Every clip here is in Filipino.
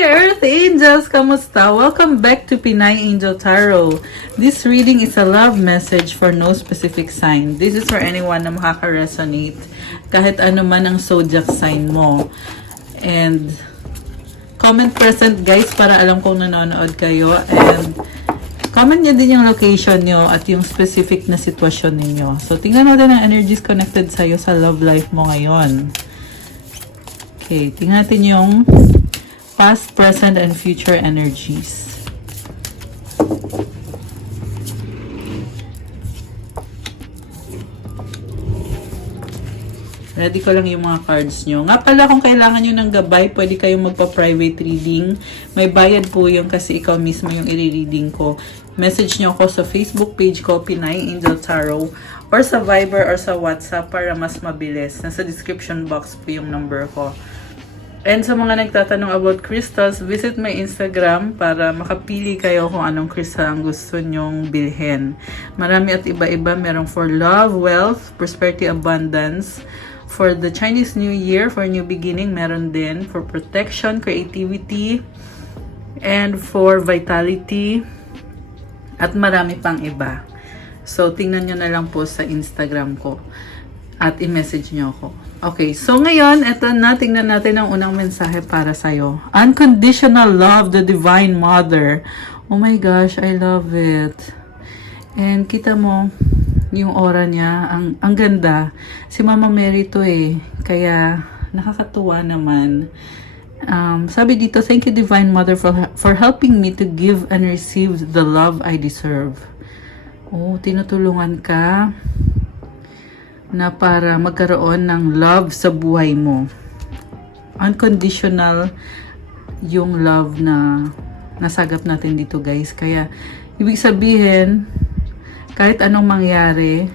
Hi Earth Angels! Kamusta? Welcome back to Pinay Angel Tarot. This reading is a love message for no specific sign. This is for anyone na makaka-resonate kahit ano man ang zodiac sign mo. And comment present guys para alam kong nanonood kayo. And comment nyo din yung location nyo at yung specific na sitwasyon ninyo. So tingnan natin ang energies connected sa'yo sa love life mo ngayon. Okay, tingnan natin yung past, present, and future energies. Ready ko lang yung mga cards nyo. Nga pala, kung kailangan nyo ng gabay, pwede kayong magpa-private reading. May bayad po yung kasi ikaw mismo yung i-reading ko. Message nyo ako sa Facebook page ko, Pinay Angel Tarot, or sa Viber or sa WhatsApp para mas mabilis. Nasa description box po yung number ko. And sa mga nagtatanong about crystals, visit my Instagram para makapili kayo kung anong crystal ang gusto nyong bilhin. Marami at iba-iba. Merong for love, wealth, prosperity, abundance. For the Chinese New Year, for new beginning, meron din. For protection, creativity, and for vitality. At marami pang iba. So, tingnan nyo na lang po sa Instagram ko. At i-message nyo ako. Okay, so ngayon, eto na, tingnan natin ang unang mensahe para sa'yo. Unconditional love, the Divine Mother. Oh my gosh, I love it. And kita mo, yung aura niya, ang ganda. Si Mama Mary to eh, kaya nakakatuwa naman. Sabi dito, thank you Divine Mother for helping me to give and receive the love I deserve. Oh, tinutulungan ka na para magkaroon ng love sa buhay mo. Unconditional yung love na nasagap natin dito guys. Kaya, ibig sabihin, kahit anong mangyari,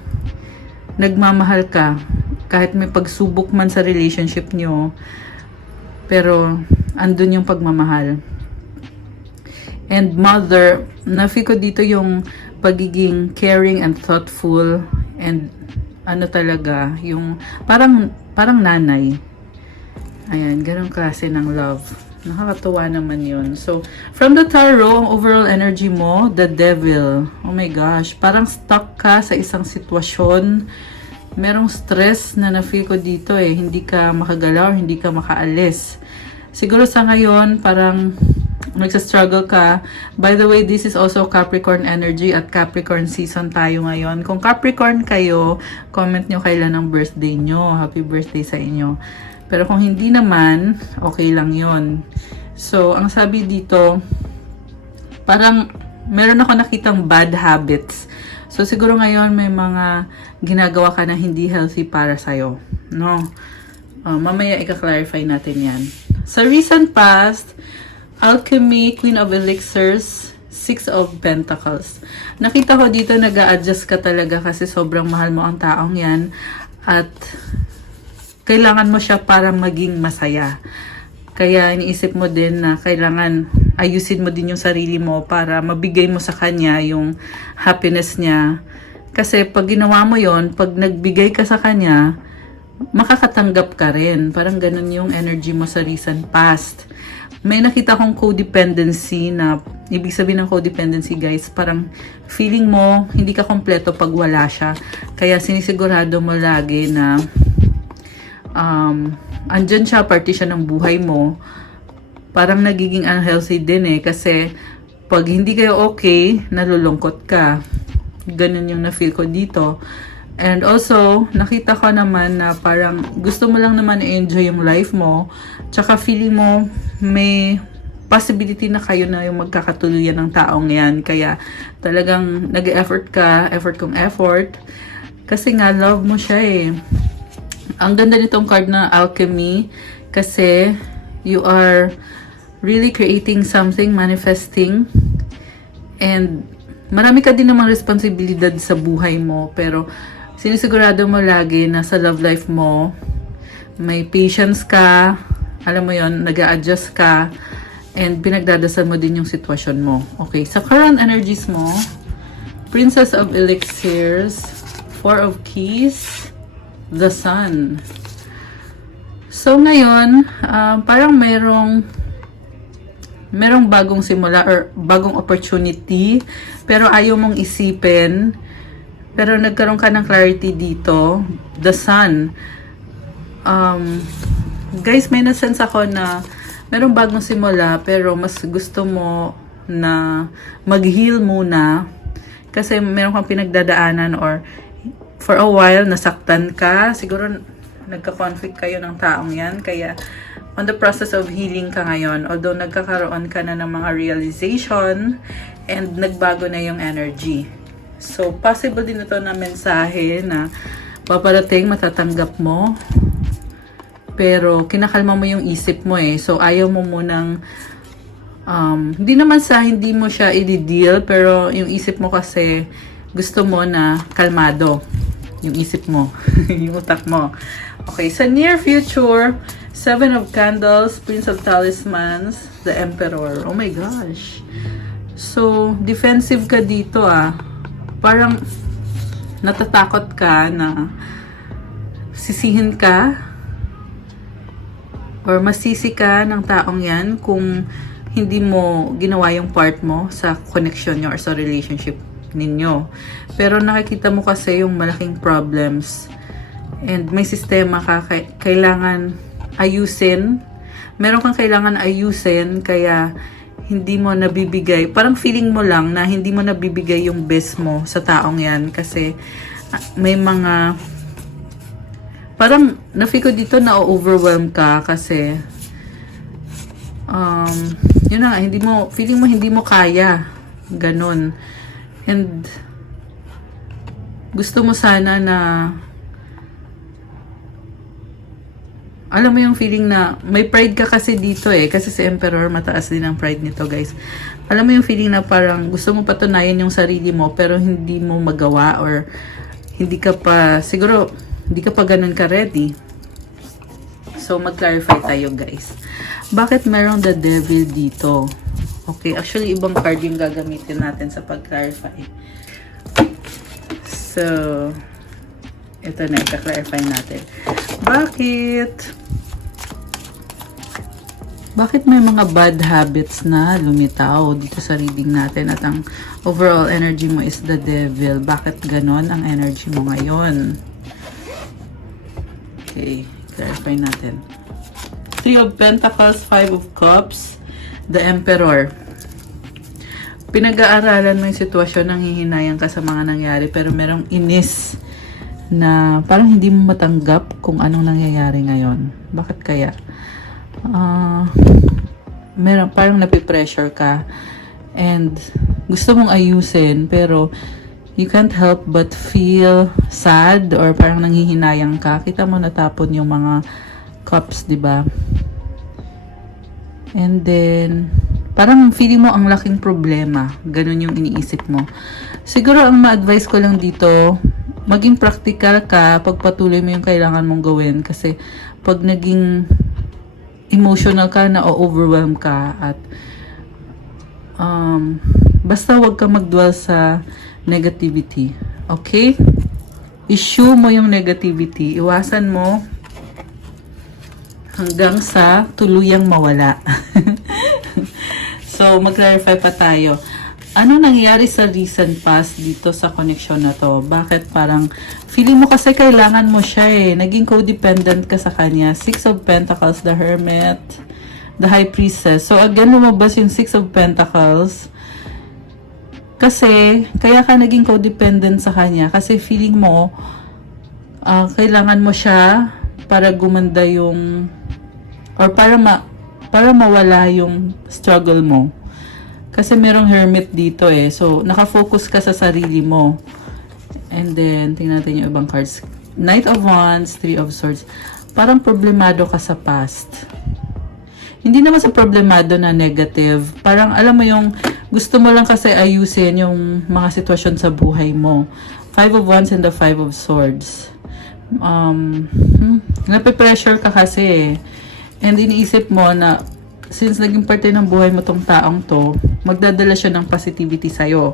nagmamahal ka. Kahit may pagsubok man sa relationship nyo, pero andun yung pagmamahal. And mother, na-feel ko dito yung pagiging caring and thoughtful and ano talaga, yung parang nanay. Ayan, ganun klase ng love. Nakakatuwa naman yun. So, from the tarot, ang overall energy mo, the devil. Oh my gosh, parang stuck ka sa isang sitwasyon. Merong stress na na-feel ko dito eh. Hindi ka makagalaw, hindi ka makaalis. Siguro sa ngayon, parang nagsa-struggle ka. By the way, this is also Capricorn energy at Capricorn season tayo ngayon. Kung Capricorn kayo, comment nyo kailan ang birthday nyo. Happy birthday sa inyo. Pero kung hindi naman, okay lang yon. So, ang sabi dito, parang meron ako nakitang bad habits. So, siguro ngayon may mga ginagawa ka na hindi healthy para sa'yo. No? Mamaya ika-clarify natin yan. Sa recent past, Alchemy, Queen of Elixirs, Six of Pentacles. Nakita ko dito nag-a-adjust ka talaga kasi sobrang mahal mo ang taong yan at kailangan mo siya para maging masaya. Kaya iniisip mo din na kailangan ayusin mo din yung sarili mo para mabigay mo sa kanya yung happiness niya. Kasi pag ginawa mo yon, pag nagbigay ka sa kanya, makakatanggap ka rin. Parang ganun yung energy mo sa recent past. May nakita kong codependency na, ibig sabihin ng codependency guys, parang feeling mo hindi ka kompleto pag wala siya. Kaya sinisigurado mo lagi na andyan siya, parte siya ng buhay mo. Parang nagiging unhealthy din eh, kasi pag hindi kayo okay, nalulungkot ka. Ganun yung na-feel ko dito. And also, nakita ko naman na parang gusto mo lang naman i-enjoy yung life mo. Tsaka feeling mo may possibility na kayo na yung magkakatuluyan ng taong yan. Kaya talagang nag-effort ka, effort kong effort. Kasi nga, love mo siya eh. Ang ganda nitong card na Alchemy kasi you are really creating something, manifesting. And marami ka din namang responsibilidad sa buhay mo. Pero sinisigurado mo lagi na sa love life mo, may patience ka, alam mo yon, nag-a-adjust ka, and pinagdadasal mo din yung sitwasyon mo. Okay, sa current energies mo, Princess of Elixirs, Four of Keys, the Sun. So, ngayon, parang merong merong bagong simula or bagong opportunity, pero ayaw mong isipin. Pero nagkaroon ka ng clarity dito. The Sun. Guys, may nasense ako na merong bagong simula, pero mas gusto mo na mag-heal muna. Kasi meron kang pinagdadaanan or for a while, nasaktan ka. Siguro nagka-conflict kayo ng taong yan. Kaya on the process of healing ka ngayon, although nagkakaroon ka na ng mga realization and nagbago na yung energy. So, possible din ito na mensahe na paparating, matatanggap mo. Pero, kinakalma mo yung isip mo eh. So, ayaw mo munang, hindi naman sa hindi mo siya i-deal, pero yung isip mo kasi, gusto mo na kalmado. Yung isip mo. Yung utak mo. Okay, sa near future, Seven of Candles, Prince of Talismans, the Emperor. Oh my gosh. So, defensive ka dito Parang natatakot ka na sisihin ka or masisi ka ng taong yan kung hindi mo ginawa yung part mo sa connection nyo or sa relationship ninyo. Pero nakikita mo kasi yung malaking problems and may sistema ka kailangan ayusin. Meron kang kailangan ayusin kaya hindi mo nabibigay. Parang feeling mo lang na hindi mo nabibigay yung best mo sa taong yan kasi may mga parang na-feel ko dito na overwhelm ka kasi yun na, hindi mo, feeling mo hindi mo kaya. Ganon. And gusto mo sana na alam mo yung feeling na may pride ka kasi dito kasi si Emperor mataas din ang pride nito guys. Alam mo yung feeling na parang gusto mo patunayan yung sarili mo pero hindi mo magawa or hindi ka pa, siguro hindi ka pa ganun ka ready. So mag-clarify tayo guys. Bakit merong the devil dito? Okay, actually ibang card yung gagamitin natin sa pag-clarify. So ito na, i-clarify natin. Bakit may mga bad habits na lumitaw dito sa reading natin at ang overall energy mo is the devil? Bakit ganon ang energy mo ngayon? Okay, clarify natin. Three of Pentacles, Five of Cups, the Emperor. Pinag-aaralan mo yung sitwasyon, nanghihinayang ka sa mga nangyari pero merong inis na parang hindi mo matanggap kung anong nangyayari ngayon. Bakit kaya? Meron, parang napipressure ka and gusto mong ayusin pero you can't help but feel sad or parang nanghihinayang ka. Kita mo natapon yung mga cups, di ba? And then parang feeling mo ang laking problema. Ganun yung iniisip mo. Siguro ang ma-advise ko lang dito, maging practical ka, pagpatuloy mo yung kailangan mong gawin kasi pag naging emotional ka, na overwhelm ka at basta wag ka magdwell sa negativity. Okay? Issue mo yung negativity. Iwasan mo hanggang sa tuluyang mawala. So, mag-clarify pa tayo. Ano nangyari sa recent past dito sa connection na to? Bakit parang feeling mo kasi kailangan mo siya naging codependent ka sa kanya. Six of Pentacles, the Hermit, the High Priestess. So again, lumabas yung Six of Pentacles. Kasi, kaya ka naging codependent sa kanya. Kasi feeling mo, kailangan mo siya para gumanda yung, or para mawala yung struggle mo. Kasi merong Hermit dito So, nakafocus ka sa sarili mo. And then, tingnan natin yung ibang cards. Knight of Wands, Three of Swords. Parang problemado ka sa past. Hindi naman sa problemado na negative. Parang, alam mo yung, gusto mo lang kasi ayusin yung mga sitwasyon sa buhay mo. Five of Wands and the Five of Swords. Nape-pressure ka kasi And iniisip mo na, since naging parte ng buhay mo tong taong to, magdadala siya ng positivity sa'yo.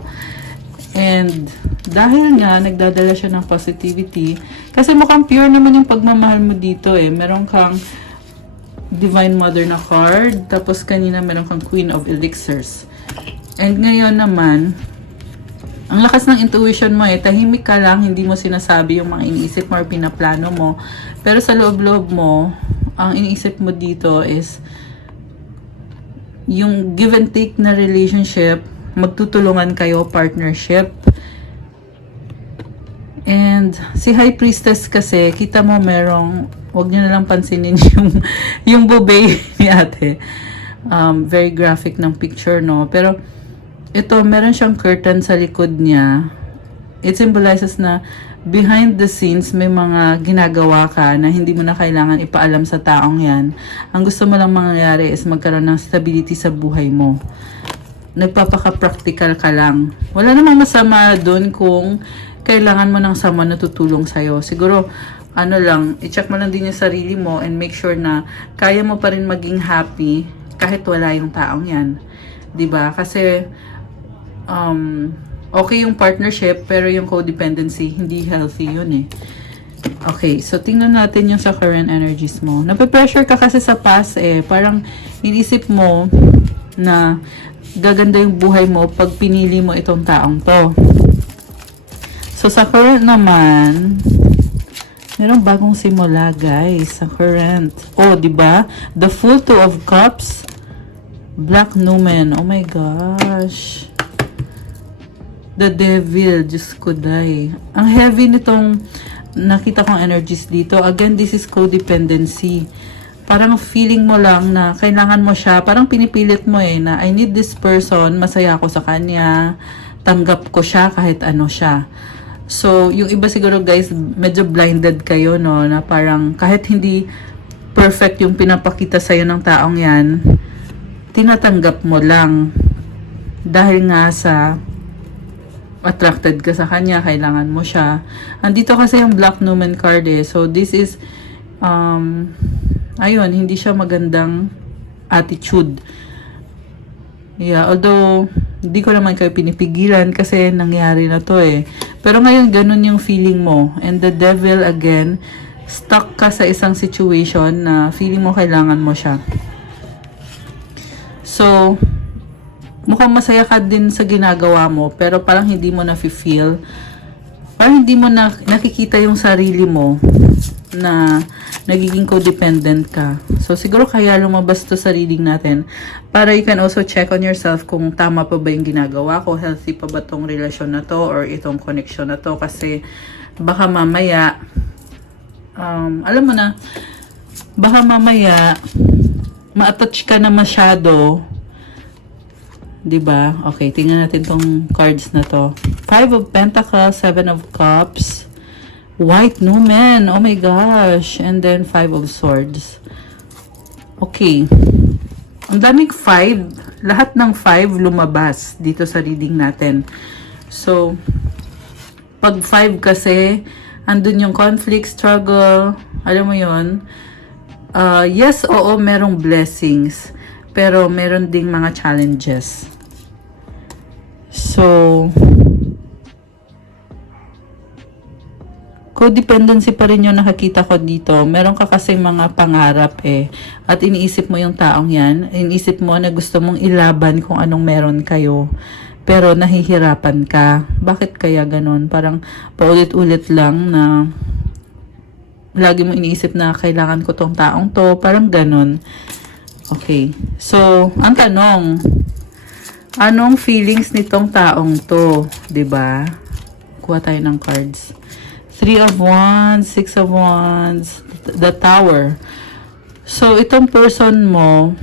And dahil nga nagdadala siya ng positivity, kasi mukhang pure naman yung pagmamahal mo dito Meron kang Divine Mother na card. Tapos kanina meron kang Queen of Elixirs. And ngayon naman, ang lakas ng intuition mo tahimik ka lang, hindi mo sinasabi yung mga iniisip mo or pinaplano mo. Pero sa loob-loob mo, ang iniisip mo dito is yung give and take na relationship, magtutulungan kayo, partnership. And si High Priestess kasi, kita mo merong, wag nyo na lang pansinin yung bubay ni ate. Very graphic ng picture, no? Pero ito, meron siyang curtain sa likod niya. It symbolizes na behind the scenes, may mga ginagawa ka na hindi mo na kailangan ipaalam sa taong yan. Ang gusto mo lang mangyayari is magkaroon ng stability sa buhay mo. Nagpapaka-practical ka lang. Wala namang masama doon kung kailangan mo ng someone na tutulong sa'yo. Siguro, i-check mo lang din yung sarili mo and make sure na kaya mo pa rin maging happy kahit wala yung taong yan. 'Di ba? Kasi, okay yung partnership, pero yung codependency, hindi healthy yun Okay, so tingnan natin yung sa current energies mo. Nape-pressure ka kasi sa past Parang inisip mo na gaganda yung buhay mo pag pinili mo itong taong to. So sa current naman, merong bagong simula guys sa current. Oh, di ba? The Fool, Two of Cups, Black Numen. Oh my gosh. The Devil, Diyos ko day. Ang heavy nitong nakita kong energies dito. Again, this is codependency. Parang feeling mo lang na kailangan mo siya. Parang pinipilit mo na I need this person, masaya ako sa kanya, tanggap ko siya kahit ano siya. So, yung iba siguro guys, medyo blinded kayo, no? Na parang kahit hindi perfect yung pinapakita sa'yo ng taong yan, tinatanggap mo lang. Dahil nga sa attracted ka sa kanya, kailangan mo siya. Andito kasi yung Black Numen card So, this is, ayun, hindi siya magandang attitude. Yeah, although, hindi ko naman kayo pinipigilan kasi nangyari na to Pero ngayon, ganun yung feeling mo. And the devil, again, stuck ka sa isang situation na feeling mo kailangan mo siya. So, mukhang masaya ka din sa ginagawa mo, pero parang hindi mo na-feel. Parang hindi mo nakikita yung sarili mo na nagiging codependent ka. So, siguro kaya lumabas to sa reading natin para you can also check on yourself kung tama pa ba yung ginagawa ko, healthy pa ba tong relasyon na to or itong connection na to. Kasi baka mamaya, alam mo na, baka mamaya ma-attach ka na masyado. Diba? Okay, tingnan natin tong cards na to. 5 of Pentacles, 7 of Cups, White Numen, oh my gosh, and then 5 of Swords. Okay. Ang daming 5. Lahat ng 5 lumabas dito sa reading natin. So, pag 5 kasi, andun yung conflict, struggle, alam mo yun. Yes, oo, merong blessings. Pero meron ding mga challenges. So, codependency pa rin yung nakakita ko dito. Meron ka kasing mga pangarap at iniisip mo yung taong yan. Iniisip mo na gusto mong ilaban kung anong meron kayo. Pero nahihirapan ka. Bakit kaya ganon? Parang paulit-ulit lang na lagi mo iniisip na kailangan ko tong taong to. Parang ganon. Okay. So, ang tanong, anong feelings nitong taong to? 'Di ba? Kuha tayo ng cards. 3 of Wands, 6 of Wands, the Tower. So, itong person mo,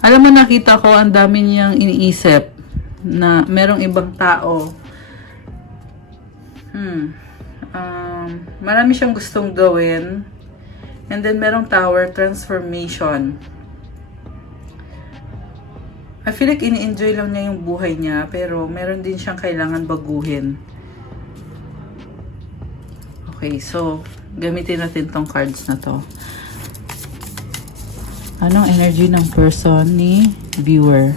alam mo, nakita ko, ang dami niyang iniisip na merong ibang tao. Marami siyang gustong gawin. And then, merong Tower, transformation. I feel like ini-enjoy lang niya yung buhay niya, pero meron din siyang kailangan baguhin. Okay, so, gamitin natin tong cards na to. Anong energy ng person ni viewer?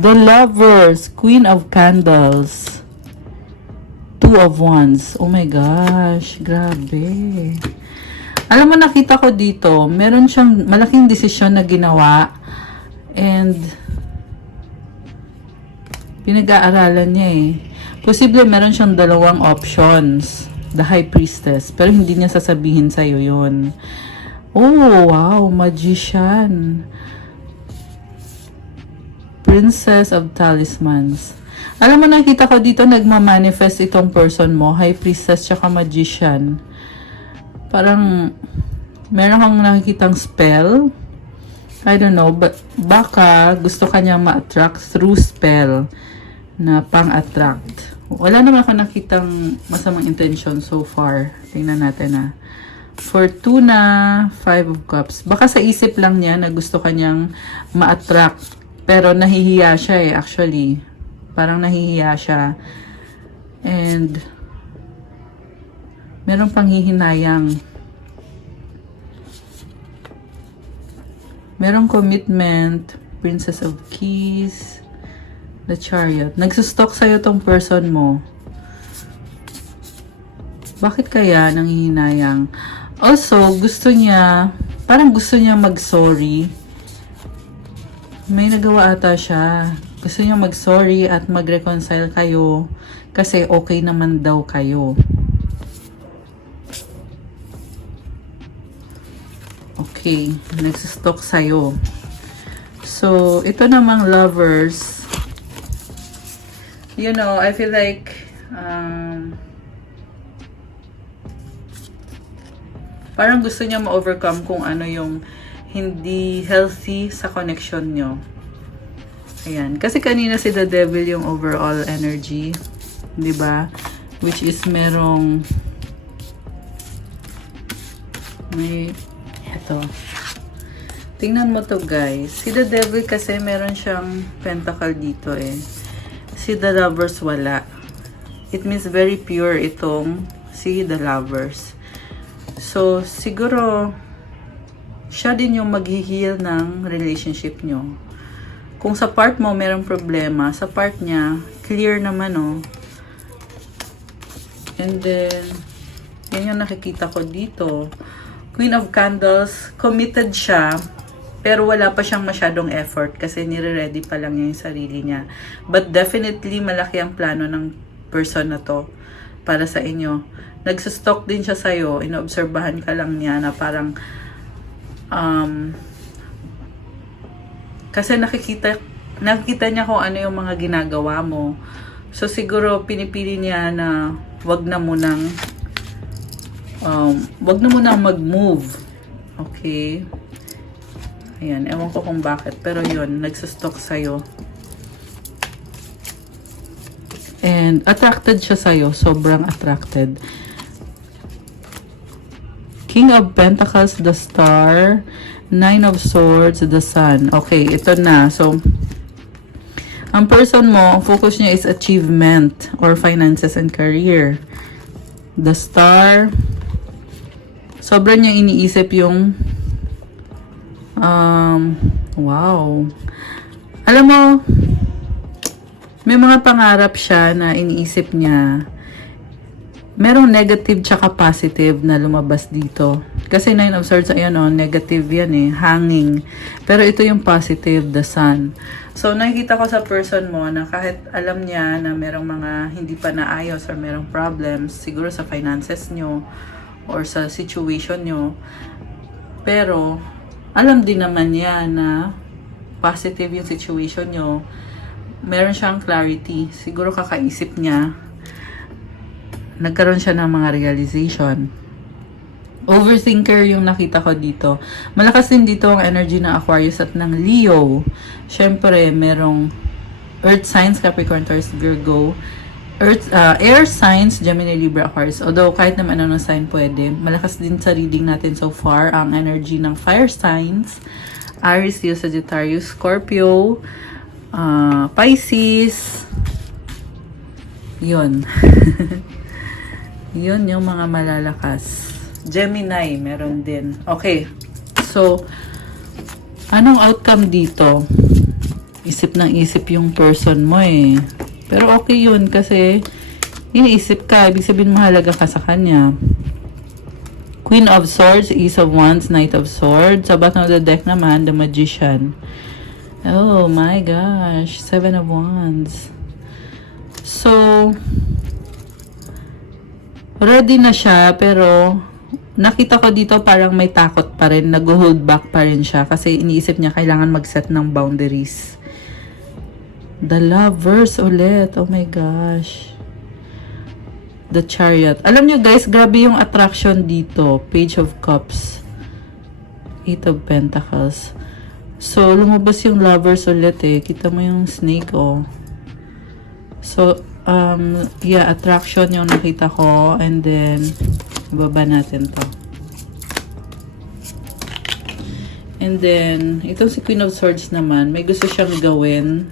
The Lovers, Queen of Candles, 2 of Wands. Oh my gosh, grabe. Alam mo, nakita ko dito, meron siyang malaking desisyon na ginawa and pinag-aaralan niya eh. Posible meron siyang dalawang options, the High Priestess, pero hindi niya sasabihin sa'yo yun. Oh, wow, Magician. Princess of Talismans. Alam mo, nakita ko dito, nagmamanifest itong person mo, High Priestess tsaka Magician. Parang, meron kang nakikitang spell. I don't know, but baka gusto kanyang ma-attract through spell na pang-attract. Wala naman ako nakitang masamang intention so far. Tingnan natin na. Fortuna, 5 of Cups. Baka sa isip lang niya na gusto kanyang ma-attract. Pero nahihiya siya eh, actually. Parang nahihiya siya. And meron pang hihinayang. Merong commitment, Princess of Keys, the Chariot. Nagsustalk sa'yo tong person mo. Bakit kaya nanghihinayang? Also, gusto niya, parang gusto niya mag-sorry. May nagawa ata siya. Gusto niya mag-sorry at mag-reconcile kayo kasi okay naman daw kayo. Okay, nagsustalk sa'yo. So, ito namang lovers. You know, I feel like parang gusto niya ma-overcome kung ano yung hindi healthy sa connection nyo. Ayan. Kasi kanina si The Devil yung overall energy. 'Di ba? Which is merong may eto. Tingnan mo to, guys. Si The Devil kasi meron siyang pentacle dito eh. Si The Lovers wala. It means very pure itong si The Lovers. So, siguro siya din yung mag-heal ng relationship nyo. Kung sa part mo merong problema, sa part niya, clear naman, oh. And then, yan yung nakikita ko dito. Queen of Candles, committed siya, pero wala pa siyang masyadong effort kasi nire-ready pa lang niya yung sarili niya. But definitely, malaki ang plano ng person na to para sa inyo. Nagsustalk din siya sa'yo, inoobserbahan ka lang niya na parang kasi nakikita niya kung ano yung mga ginagawa mo. So siguro pinipili niya na wag na munang mag-move. Okay? Ayan, ewan ko kung bakit. Pero yun, nagsustalk sa'yo. And attracted siya sa'yo. Sobrang attracted. King of Pentacles, the Star. 9 of Swords, the Sun. Okay, ito na. So, ang person mo, ang focus niya is achievement or finances and career. The Star. Sobrang niya iniisip yung wow. Alam mo, may mga pangarap siya na iniisip niya. Merong negative tsaka positive na lumabas dito. Kasi 9 of Swords, ayan o, negative yan eh, hanging. Pero ito yung positive, the Sun. So, nakikita ko sa person mo na kahit alam niya na merong mga hindi pa naayos or merong problems, siguro sa finances nyo or sa situation nyo. Pero, alam din naman niya na positive yung situation nyo. Meron siyang clarity. Siguro kakaisip niya, nagkaroon siya ng mga realization. Overthinker yung nakita ko dito. Malakas din dito ang energy ng Aquarius at ng Leo. Syempre, merong Earth signs, Capricorn, Taurus, Virgo. Air signs, Gemini, Libra, Aquarius. Although, kahit naman anong sign pwede. Malakas din sa reading natin so far ang energy ng fire signs. Aries, Leo, Sagittarius, Scorpio, Pisces. Yun. Yun yung mga malalakas. Gemini, meron din. Okay. So, anong outcome dito? Isip ng isip yung person mo eh. Pero okay yun kasi iniisip ka. Ibig sabihin mahalaga ka sa kanya. Queen of Swords, Ace of Wands, Knight of Swords. Sa bottom of the deck naman, the Magician. Oh my gosh, Seven of Wands. So, ready na siya, pero nakita ko dito parang may takot pa rin, nag-hold back pa rin siya kasi iniisip niya kailangan mag-set ng boundaries. The Lovers ulit, oh my gosh. The Chariot. Alam niyo guys, grabe yung attraction dito. Page of Cups. Eight of Pentacles. So, lumabas yung Lovers ulit eh. Kita mo yung snake oh. So, yeah, attraction yung nakita ko. And then, ibaba natin to. And then, itong si Queen of Swords naman, may gusto siyang gawin.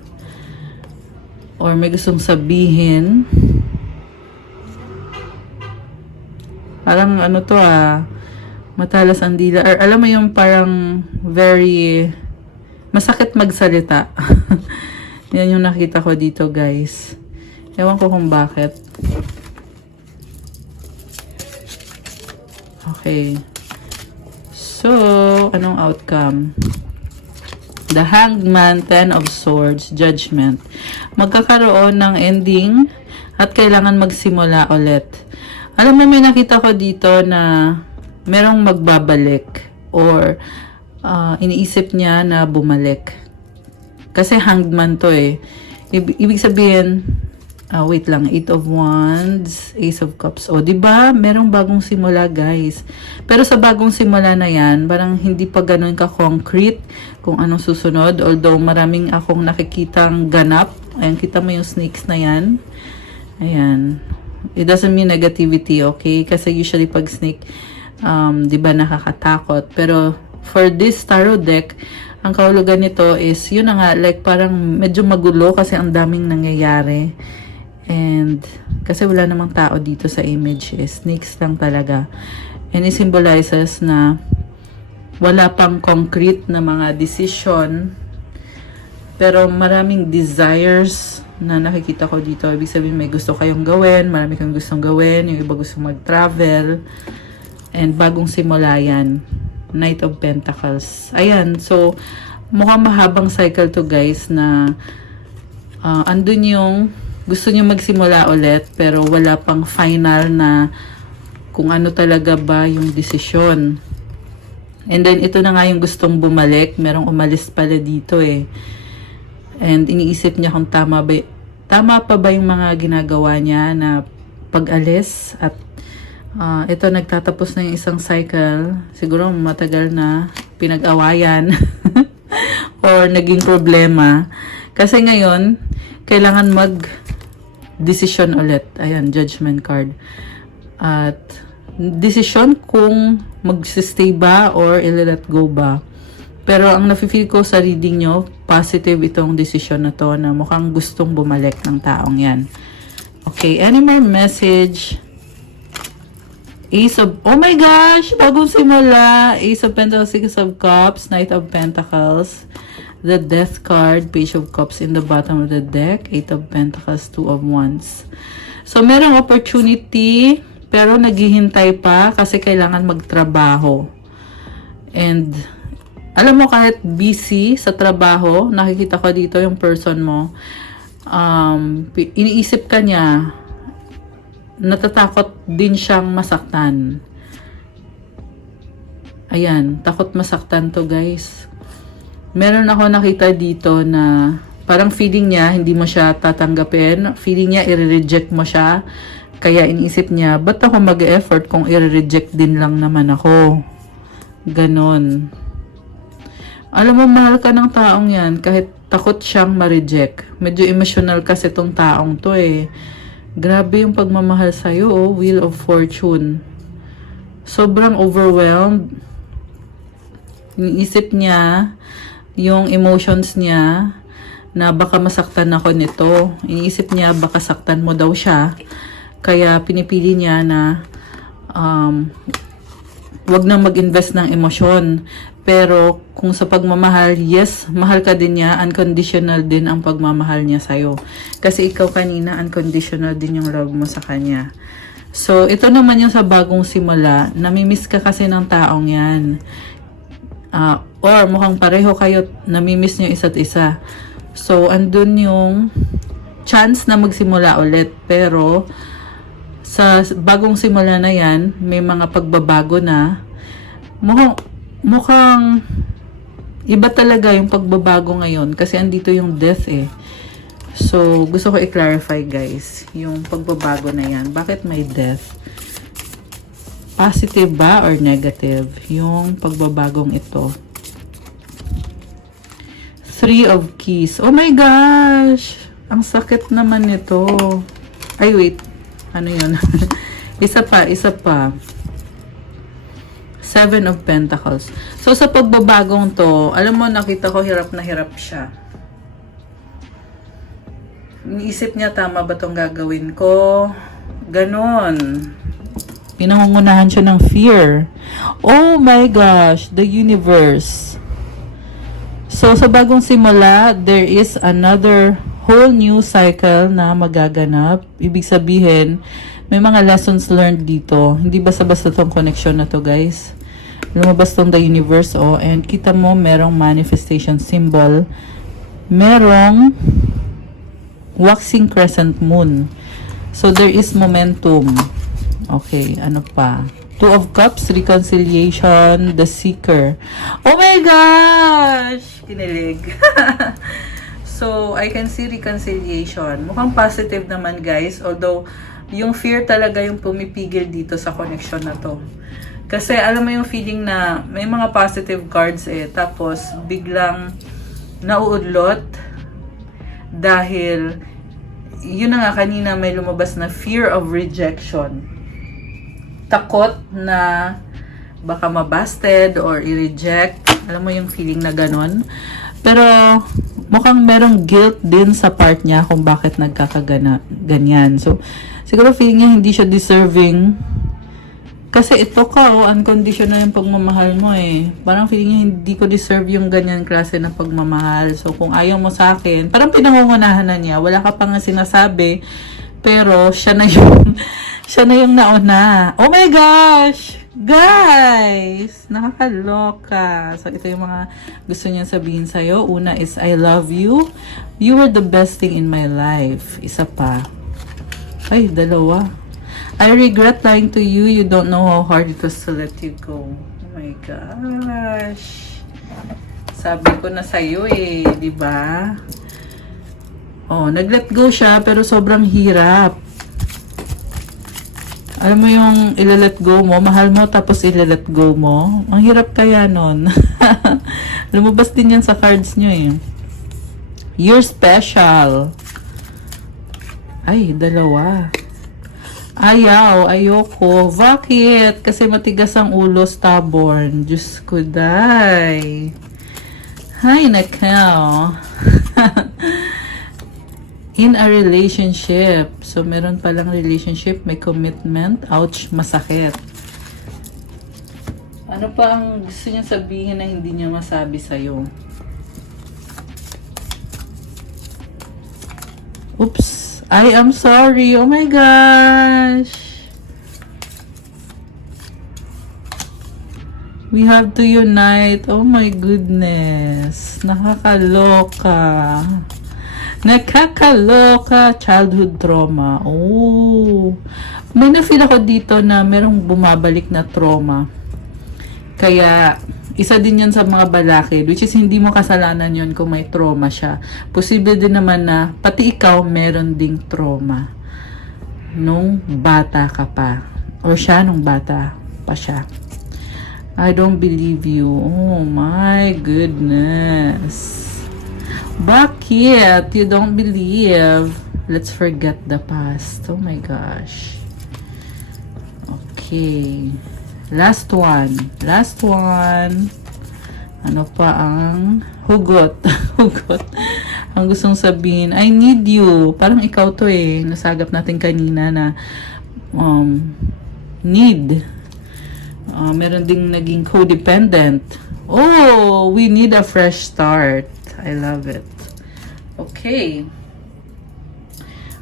Or may gustong sabihin. Parang ano to matalas ang dila. Or alam mo yung parang very masakit magsalita. Yan yung nakita ko dito guys. Ewan ko kung bakit. Okay. So, anong outcome? The Hanged Man, Ten of Swords, Judgment. Magkakaroon ng ending at kailangan magsimula ulit. Alam mo, may nakita ko dito na merong magbabalik or iniisip niya na bumalik. Kasi hanged man to eh. Ibig sabihin, wait lang, Eight of Wands, Ace of Cups. O, diba? Merong bagong simula, guys. Pero sa bagong simula na yan, parang hindi pa ganun ka-concrete kung anong susunod. Although, maraming akong nakikitang ganap. Ayan, kita mo yung snakes na yan. Ayan. It doesn't mean negativity, okay? Kasi usually pag snake, di ba nakakatakot. Pero for this tarot deck, ang kahulugan nito is, yun na nga, like parang medyo magulo kasi ang daming nangyayari. And kasi wala namang tao dito sa image, snakes lang talaga. And it symbolizes na wala pang concrete na mga decision. Pero maraming desires na nakikita ko dito. Ibig sabihin may gusto kayong gawin, marami kayong gustong gawin, yung iba gusto mag-travel, and bagong simula yan. Knight of Pentacles. Ayan, so mukhang mahabang cycle to guys na andun yung gusto nyo magsimula ulit pero wala pang final na kung ano talaga ba yung desisyon. And then ito na nga yung gustong bumalik, merong umalis pala dito eh. And iniisip niya kung tama pa ba yung mga ginagawa niya na pag-alis. At ito nagtatapos na yung isang cycle. Siguro matagal na pinag-awayan or naging problema. Kasi ngayon, kailangan mag-decision ulit. Ayan, judgment card. At decision kung mag-stay ba or i-let go ba. Pero ang nafe-feel ko sa reading nyo, positive itong decision na to na mukhang gustong bumalik ng taong yan. Okay, any more message? Ace of, oh my gosh, bagong simula. Ace of Pentacles, Six of Cups, Knight of Pentacles, the Death card, Page of Cups in the bottom of the deck, Eight of Pentacles, Two of Wands. So, merong opportunity, pero naghihintay pa kasi kailangan magtrabaho. And alam mo, kahit busy sa trabaho, nakikita ko dito yung person mo, iniisip ka niya, natatakot din siyang masaktan. Ayan, takot masaktan to guys. Meron ako nakita dito na parang feeling niya, hindi mo siya tatanggapin. Feeling niya, i-reject mo siya. Kaya iniisip niya, ba't ako mag-effort kung i-reject din lang naman ako? Ganon. Alam mo, mahal ka ng taong yan kahit takot siyang ma-reject. Medyo emotional kasi tong taong to eh. Grabe yung pagmamahal sa'yo, oh. Wheel of Fortune. Sobrang overwhelmed. Iniisip niya, yung emotions niya, na baka masaktan ako nito. Iniisip niya, baka saktan mo daw siya. Kaya pinipili niya na wag na mag-invest ng emosyon. Pero kung sa pagmamahal, yes, mahal ka din niya, unconditional din ang pagmamahal niya sa'yo. Kasi ikaw kanina, unconditional din yung love mo sa kanya. So, ito naman yung sa bagong simula. Namimiss ka kasi ng taong yan. Or mukhang pareho kayo, namimiss nyo isa't isa. So, andun yung chance na magsimula ulit. Pero, sa bagong simula na yan, may mga pagbabago na. Mukhang iba talaga yung pagbabago ngayon kasi andito yung death eh. So, gusto ko i-clarify guys, yung pagbabago na yan. Bakit may death? Positive ba or negative yung pagbabagong ito? Three of Keys. Oh my gosh! Ang sakit naman nito. Ay, wait. Ano yun? isa pa. Seven of Pentacles. So, sa pagbabagong to, alam mo, nakita ko hirap na hirap siya. Iniisip niya, tama ba itong gagawin ko? Ganon. Pinangungunahan siya ng fear. Oh my gosh, the universe. So, sa bagong simula, there is another whole new cycle na magaganap. Ibig sabihin, may mga lessons learned dito. Hindi basta-basta tong connection na to, guys. Lumabas tong the universe, oh. And kita mo, merong manifestation symbol. Merong waxing crescent moon. So, there is momentum. Okay, ano pa? Two of Cups, reconciliation, the seeker. Oh my gosh! Kinilig. So, I can see reconciliation. Mukhang positive naman, guys. Although, yung fear talaga yung pumipigil dito sa connection na to. Kasi, alam mo yung feeling na may mga positive cards eh. Tapos, biglang nauudlot dahil yun na nga kanina may lumabas na fear of rejection. Takot na baka mabasted or i-reject. Alam mo yung feeling na ganon. Pero mukhang merong guilt din sa part niya kung bakit ganyan. So, siguro feeling niya hindi siya deserving. Kasi ito ka, unconditional yung pagmamahal mo eh. Parang feeling niya hindi ko deserve yung ganyan klase ng pagmamahal. So, kung ayaw mo sa akin, parang pinangungunahan na niya. Wala ka pa nga sinasabi. Pero, siya na yung nauna. Oh my gosh! Guys! Nakakaloka. So, ito yung mga gusto niya sabihin sa'yo. Una is, I love you. You were the best thing in my life. Isa pa. Ay, dalawa. I regret lying to you. You don't know how hard it was to let you go. Oh my gosh. Sabi ko na sa'yo eh, di ba? Oh, nag-let go siya pero sobrang hirap. Alam mo yung ilalet go mo, mahal mo tapos ilalet go mo. Ang hirap kaya nun. Lumabas din yan sa cards nyo eh. You're special. Ay, dalawa. Ayoko. Bakit? Kasi matigas ang ulo, stubborn. Diyos ko, day. Hay, nakaw. In a relationship. So, meron palang relationship, may commitment. Ouch, masakit. Ano pa ang gusto niya sabihin na hindi niya masabi sa'yo? Oops. I am sorry. Oh my gosh. We have to unite. Oh my goodness. Nakakaloka. Childhood trauma. Oh. May na-feel ako dito na merong bumabalik na trauma. Kaya, isa din yan sa mga balakid, which is hindi mo kasalanan yon kung may trauma siya. Posible din naman na pati ikaw meron ding trauma nung bata ka pa. O siya nung bata pa siya. I don't believe you. Oh my goodness. Bakit? You don't believe? Let's forget the past. Oh my gosh. Okay. Last one. Ano pa ang hugot? Hugot. Ang gustong sabihin, I need you. Parang ikaw to eh. Nasagap natin kanina na need. Meron ding naging codependent. Oh, we need a fresh start. I love it. Okay.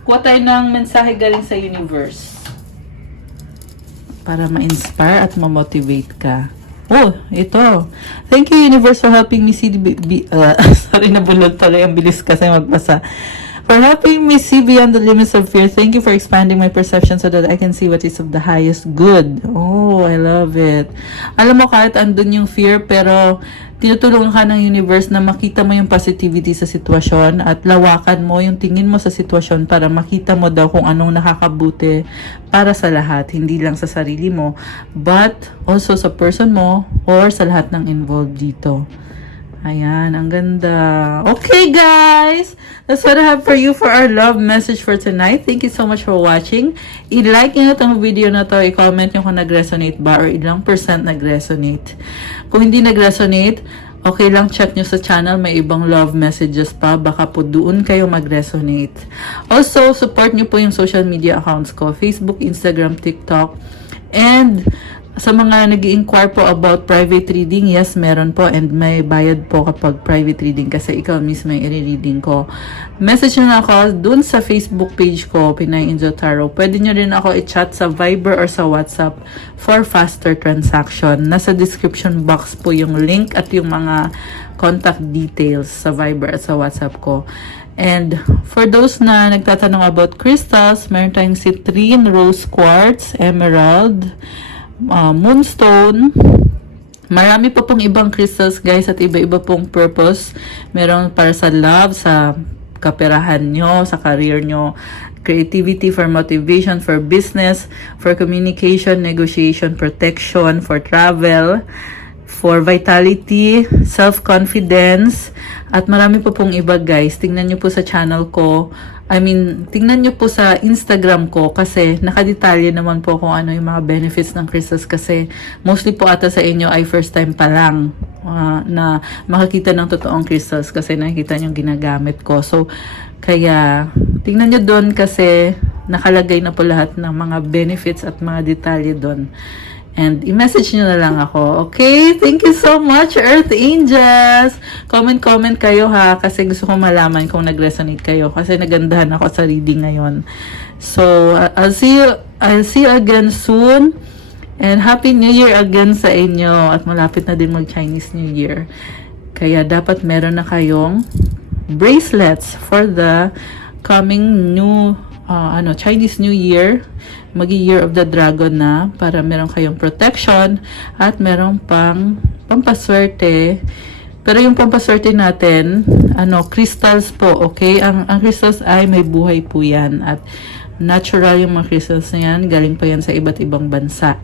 Kuha tayo ng mensahe galing sa universe. para ma-inspire at ma-motivate ka. Oh, ito. Thank you, Universe, for helping me see sorry, nabulog tuloy. Ang bilis kasi magbasa. For helping me see beyond the limits of fear. Thank you for expanding my perception so that I can see what is of the highest good. Oh, I love it. Alam mo, kahit andun yung fear, pero tinutulungan ka ng universe na makita mo yung positivity sa sitwasyon at lawakan mo yung tingin mo sa sitwasyon para makita mo daw kung anong nakakabuti para sa lahat, hindi lang sa sarili mo, but also sa person mo or sa lahat ng involved dito. Ayan, ang ganda. Okay, guys! That's what I have for you for our love message for tonight. Thank you so much for watching. I-like nyo itong video na to. I-comment nyo kung nag-resonate ba or ilang % nag-resonate. Kung hindi nag-resonate, okay lang, check nyo sa channel. May ibang love messages pa. Baka po doon kayo mag-resonate. Also, support nyo po yung social media accounts ko. Facebook, Instagram, TikTok. And sa mga nag-i-inquire po about private reading, yes, meron po. And may bayad po kapag private reading kasi ikaw mismo yung i-reading ko. Message nyo na ako dun sa Facebook page ko, Pinay Angel Tarot. Pwede nyo rin ako i-chat sa Viber or sa WhatsApp for faster transaction. Nasa description box po yung link at yung mga contact details sa Viber at sa WhatsApp ko. And for those na nagtatanong about crystals, meron tayong citrine, rose quartz, emerald, moonstone. Marami pa pong ibang crystals, guys, at iba-iba pong purpose. Meron para sa love, sa kaperahan nyo, sa career nyo, creativity, for motivation, for business, for communication, negotiation, protection, for travel, for vitality, self-confidence, at marami po pong iba, guys. Tingnan nyo po sa channel ko. Tingnan nyo po sa Instagram ko kasi nakadetalye naman po kung ano yung mga benefits ng crystals kasi mostly po ata sa inyo ay first time pa lang na makakita ng totoong crystals kasi nakikita nyo ginagamit ko. So, kaya tingnan nyo doon kasi nakalagay na po lahat ng mga benefits at mga detalye doon. And i-message nyo na lang ako. Okay? Thank you so much, Earth Angels! Comment kayo ha, kasi gusto ko malaman kung nag-resonate kayo. Kasi nagandahan ako sa reading ngayon. So, I'll see you again soon. And Happy New Year again sa inyo. At malapit na din mag-Chinese New Year. Kaya dapat meron na kayong bracelets for the coming new Chinese New Year. Year of the Dragon na para meron kayong protection at meron pang pampaswerte. Pero yung pampaswerte natin, crystals po, okay? Ang crystals ay may buhay po yan at natural yung mga crystals na yan. Galing pa yan sa iba't ibang bansa.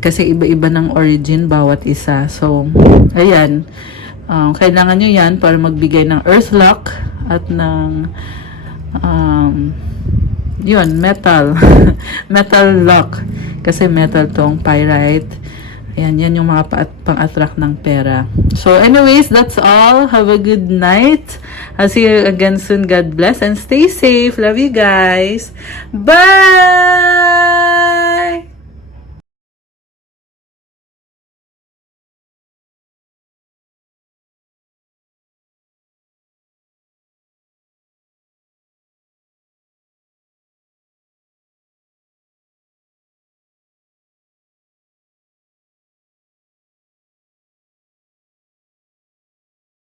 Kasi iba-iba ng origin bawat isa. So, ayan. Kailangan nyo yan para magbigay ng earth lock at ng metal. Metal lock. Kasi metal tong pyrite. Ayan, yan yung mga pang-attract ng pera. So, anyways, that's all. Have a good night. I'll see you again soon. God bless and stay safe. Love you guys. Bye!